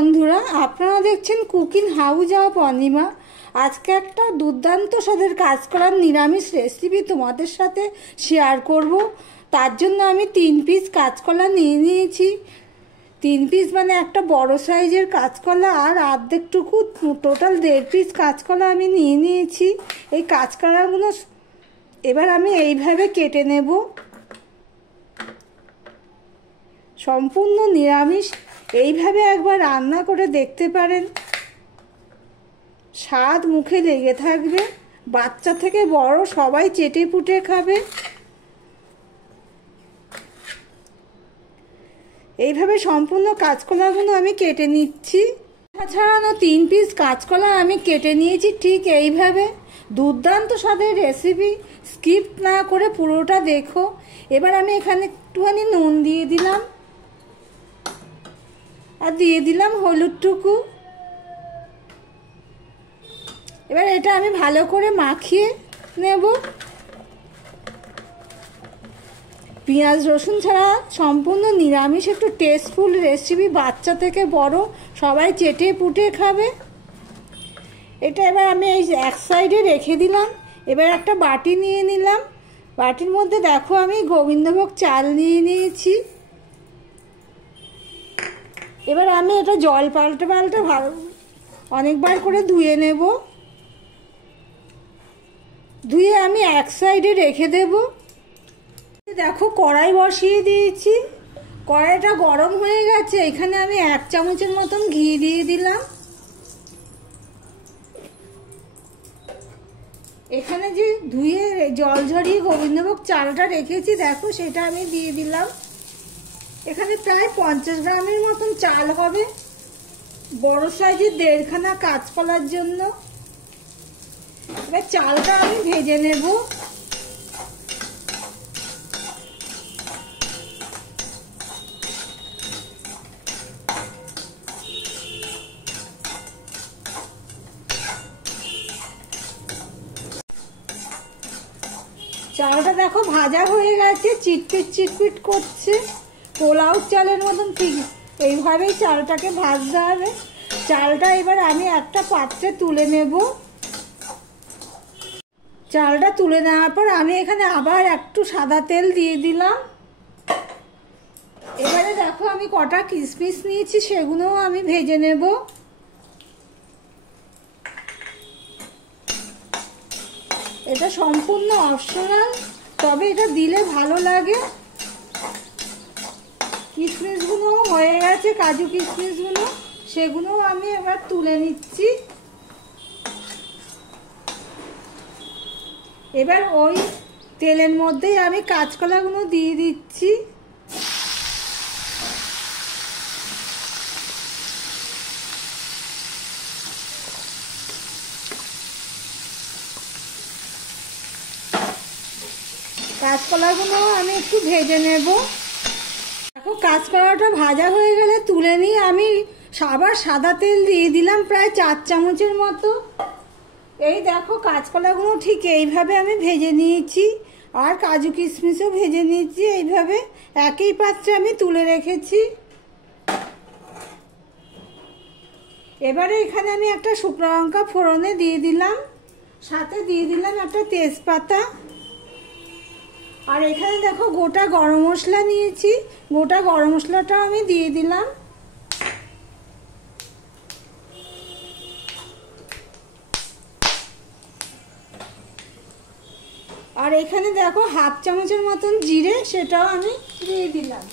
বন্ধুরা, আপনারা দেখছেন কুকিং হাউস অফ অনিমা। আজকে একটা দুর্দান্ত স্বাদের কাঁচকলার নিরামিষ রেসিপি তোমাদের সাথে শেয়ার করব। তার জন্য আমি 3 পিস কাঁচকলা নিয়ে নিয়েছি। 3 পিস মানে একটা বড় সাইজের কাঁচকলা, আর অর্ধেকটুকু টোটাল 1.5 পিস কাঁচকলা আমি নিয়ে নিয়েছি। এই কাঁচকলাগুলো এবার আমি এইভাবে কেটে নেব। সম্পূর্ণ নিরামিষ, এইভাবে একবার রান্না করে দেখতে পারেন, স্বাদ মুখে লেগে থাকবে। বাচ্চা থেকে বড় সবাই চেটে পুটে খাবে। এইভাবে সম্পূর্ণ কাঁচকলাগুলো আমি কেটে নিচ্ছি। ছাড়ানো 3 পিস কাঁচকলা আমি কেটে নিয়েছি ঠিক এইভাবে। দুর্দান্ত স্বাদের রেসিপি, স্কিপ না করে পুরোটা দেখো। এবার আমি এখানে একটুখানি নুন দিয়ে দিলাম, আর দিয়ে দিলাম হলুদটুকু। এবার এটা আমি ভালো করে মাখিয়ে নেব। পেঁয়াজ রসুন ছাড়া সম্পূর্ণ নিরামিষ একটু টেস্টফুল রেসিপি, বাচ্চা থেকে বড় সবাই চেটে পুটে খাবে। এটা এবার আমি এই এক সাইডে রেখে দিলাম। এবার একটা বাটি নিয়ে নিলাম। বাটির মধ্যে দেখো আমি গোবিন্দভোগ চাল নিয়ে নিয়েছি। এবার আমি এটা জল পাল্টে পাল্টে ভালো অনেকবার করে ধুয়ে নেব। ধুয়ে আমি এক সাইডে রেখে দেব। দেখো কড়াই বসিয়ে দিয়েছি। কড়াইটা গরম হয়ে গেছে। এখানে আমি 1 চামচের মতন ঘি দিয়ে দিলাম। এখানে যে ধুয়ে জল ঝরিয়ে গোবিন্দভোগ চালটা রেখেছি দেখো, সেটা আমি দিয়ে দিলাম। এখানে প্রায় 50 গ্রামের মতন চাল হবে, বড় সাইজের 1.5 খানা কাঁচকলার জন্য। এবার চালটা আমি ভেজে নেব। চালটা দেখো ভাজা হয়ে গেছে, চিটপিট চিটপিট করছে। পোলাও চালের মতন ঠিক এইভাবেই চালটাকে ভাজতে হবে। চালটা এবার আমি একটা পাত্রে তুলে নেব। চালটা তুলে নেওয়ার পর আমি এখানে আবার একটু সাদা তেল দিয়ে দিলাম। এবারে দেখো আমি কটা কিশমিশ নিয়েছি, সেগুলোও আমি ভেজে নেব। এটা সম্পূর্ণ অপশনাল, তবে এটা দিলে ভালো লাগে। কিশমিশগুলো হয়ে গেছে, কাজু কিশমিশগুলো, সেগুলোও আমি এবার তুলে নিচ্ছি। এবার ওই তেলের মধ্যেই আমি কাঁচকলাগুলো দিয়ে দিচ্ছি। কাঁচকলাগুলো আমি একটু ভেজে নেব। দেখো কাঁচকলাটা ভাজা হয়ে গেলে তুলে নিয়ে আমি আবার সাদা তেল দিয়ে দিলাম প্রায় 4 চামচের মতো। এই দেখো কাঁচকলাগুলো ঠিক এইভাবে আমি ভেজে নিয়েছি, আর কাজু কিশমিশও ভেজে নিয়েছি। এইভাবে একই পাত্রে আমি তুলে রেখেছি। এবারে এখানে আমি একটা শুকনো লঙ্কা ফোড়নে দিয়ে দিলাম, সাথে দিয়ে দিলাম একটা তেজপাতা। আর এখানে দেখো গোটা গরম মশলা নিয়েছি, গোটা গরম মশলাটা আমি দিয়ে দিলাম। আর এখানে দেখো 1/2 চামচের মতন জিরে, সেটাও আমি দিয়ে দিলাম।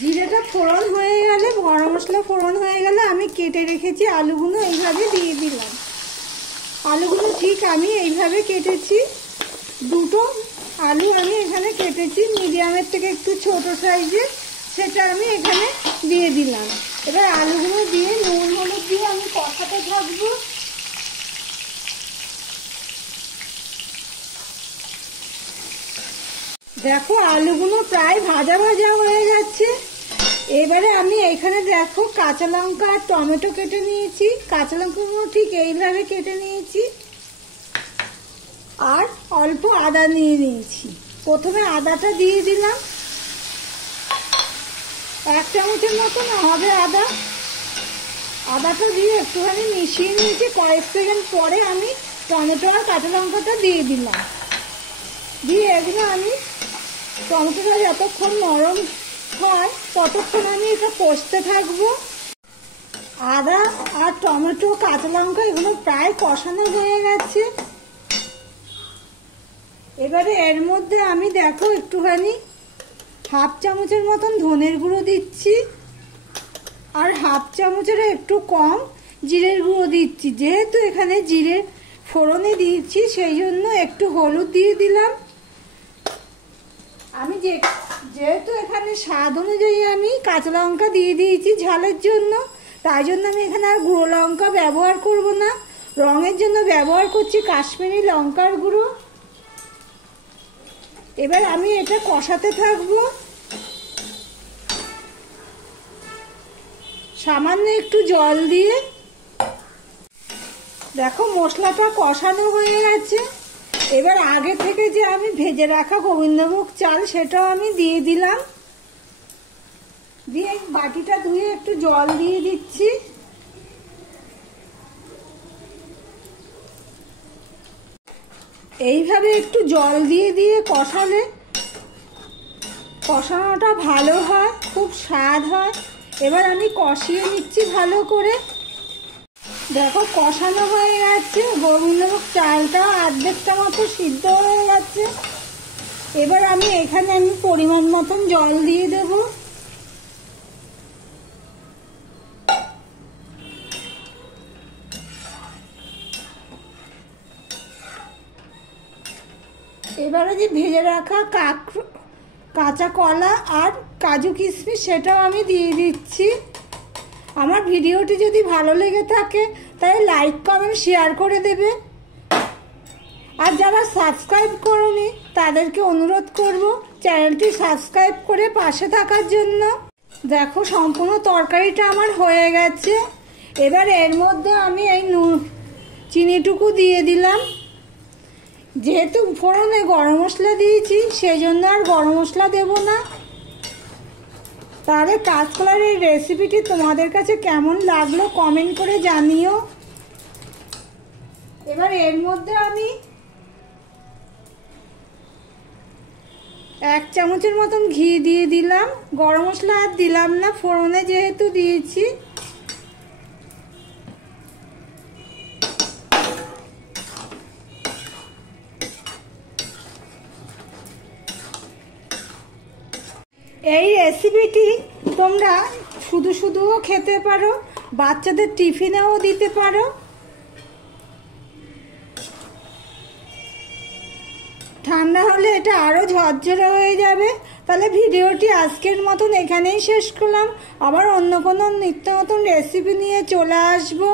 জিরেটা ফোড়ন হয়ে গেলে, গরম মশলা ফোড়ন হয়ে গেলে আমি কেটে রেখেছি আলুগুলো এইভাবে দিয়ে দিলাম। আলুগুলো ঠিক আমি এইভাবে কেটেছি। 2টো আলু আমি এখানে কেটেছি, মিডিয়ামের থেকে একটু ছোট সাইজের, সেটা আমি এখানে দিয়ে দিলাম। এবার আলুগুলো দিয়ে নুন হলুদ দিয়ে আমি কষাতে থাকবো। দেখো আলুগুলো প্রায় ভাজা ভাজা হয়ে যাচ্ছে। এবারে আমি এখানে দেখো কাঁচা লঙ্কা আর টমেটো কেটে নিয়েছি। কাঁচা লঙ্কাগুলো ঠিক এইভাবে কেটে নিয়েছি, আর অল্প আদা নিয়ে নিয়েছি। প্রথমে আদাটা দিয়ে দিলাম। 1 চামচের মতন হবে আদা। আদাটা দিয়ে একটুখানি মিশিয়ে নিয়েছি। কয়েক সেকেন্ড পরে আমি টমেটো আর কাঁচা লঙ্কাটা দিয়ে দিলাম। দিয়ে এগুলো আমি টমেটোটা যতক্ষণ নরম হয় ততক্ষণ আমি এটা কষতে থাকবো। আদা আর টমেটো কাঁচা লঙ্কা এগুলো প্রায় কষানো হয়ে গেছে। এবারে এর মধ্যে আমি দেখো একটুখানি 1/2 চামচের মতন ধনের গুঁড়ো দিচ্ছি আর 1/2 চামচের একটু কম জিরের গুঁড়ো দিচ্ছি। যেহেতু এখানে জিরে ফোড়নে দিচ্ছি সেই জন্য একটু হলুদ দিয়ে দিলাম। আমি যেহেতু এখানে স্বাদ অনুযায়ী আমি কাঁচা লঙ্কা দিয়ে দিয়েছি ঝালের জন্য, তাই জন্য আমি এখানে আর গুঁড়ো লঙ্কা ব্যবহার করব না। রঙের জন্য ব্যবহার করছি কাশ্মীরি লঙ্কার গুঁড়ো। এবার আমি এটা কষাতে থাকবো। সামান্য একটু জল দিয়ে। দেখো মশলাটা কষানো হয়ে গেছে। এবার আগে থেকে যে আমি ভেজে রাখা গোবিন্দভোগ চাল সেটাও আমি দিয়ে দিলাম। দিয়ে বাটিটা ধুয়ে একটু জল দিয়ে দিচ্ছি। এইভাবে একটু জল দিয়ে দিয়ে কষালে কষানোটা ভালো হয়, খুব স্বাদ হয়। এবার আমি কষিয়ে নিচ্ছি ভালো করে। দেখো কষানো হয়ে গেছে, গোবিন্দভোগ চালটা অর্ধেকটা মতো সিদ্ধ হয়ে গেছে। এবার আমি এখানে পরিমাণ মতন জল দিয়ে দেব। এবারে যে ভেজে রাখা কাঁচা কলা আর কাজু কিশমিশ সেটাও আমি দিয়ে দিচ্ছি। আমার ভিডিওটি যদি ভালো লেগে থাকে তাহলে লাইক কমেন্ট শেয়ার করে দেবে। আর যারা সাবস্ক্রাইব করোনি তাদেরকে অনুরোধ করব চ্যানেলটি সাবস্ক্রাইব করে পাশে থাকার জন্য। দেখো সম্পূর্ণ তরকারিটা আমার হয়ে গেছে। এবার এর মধ্যে আমি এই চিনিটুকু দিয়ে দিলাম। যেহেতু ফোড়নে গরম মশলা দিয়েছি সেই জন্য আর গরম মশলা দেব না। তাহলে কাঁচকলার এই রেসিপিটি তোমাদের কাছে কেমন লাগলো কমেন্ট করে জানিও। এবার এর মধ্যে আমি 1 চামচের মতন ঘি দিয়ে দিলাম। গরম মশলা আর দিলাম না, ফোড়নে যেহেতু দিয়েছি। এই রেসিপিটি তোমরা শুধু শুধুও খেতে পারো, বাচ্চাদের টিফিনেও দিতে পারো। ঠান্ডা হলে এটা আরও ঝরঝরে হয়ে যাবে। তাহলে ভিডিওটি আজকের মতন এখানেই শেষ করলাম। আবার অন্য কোনো নিত্য নতুন রেসিপি নিয়ে চলে আসবো।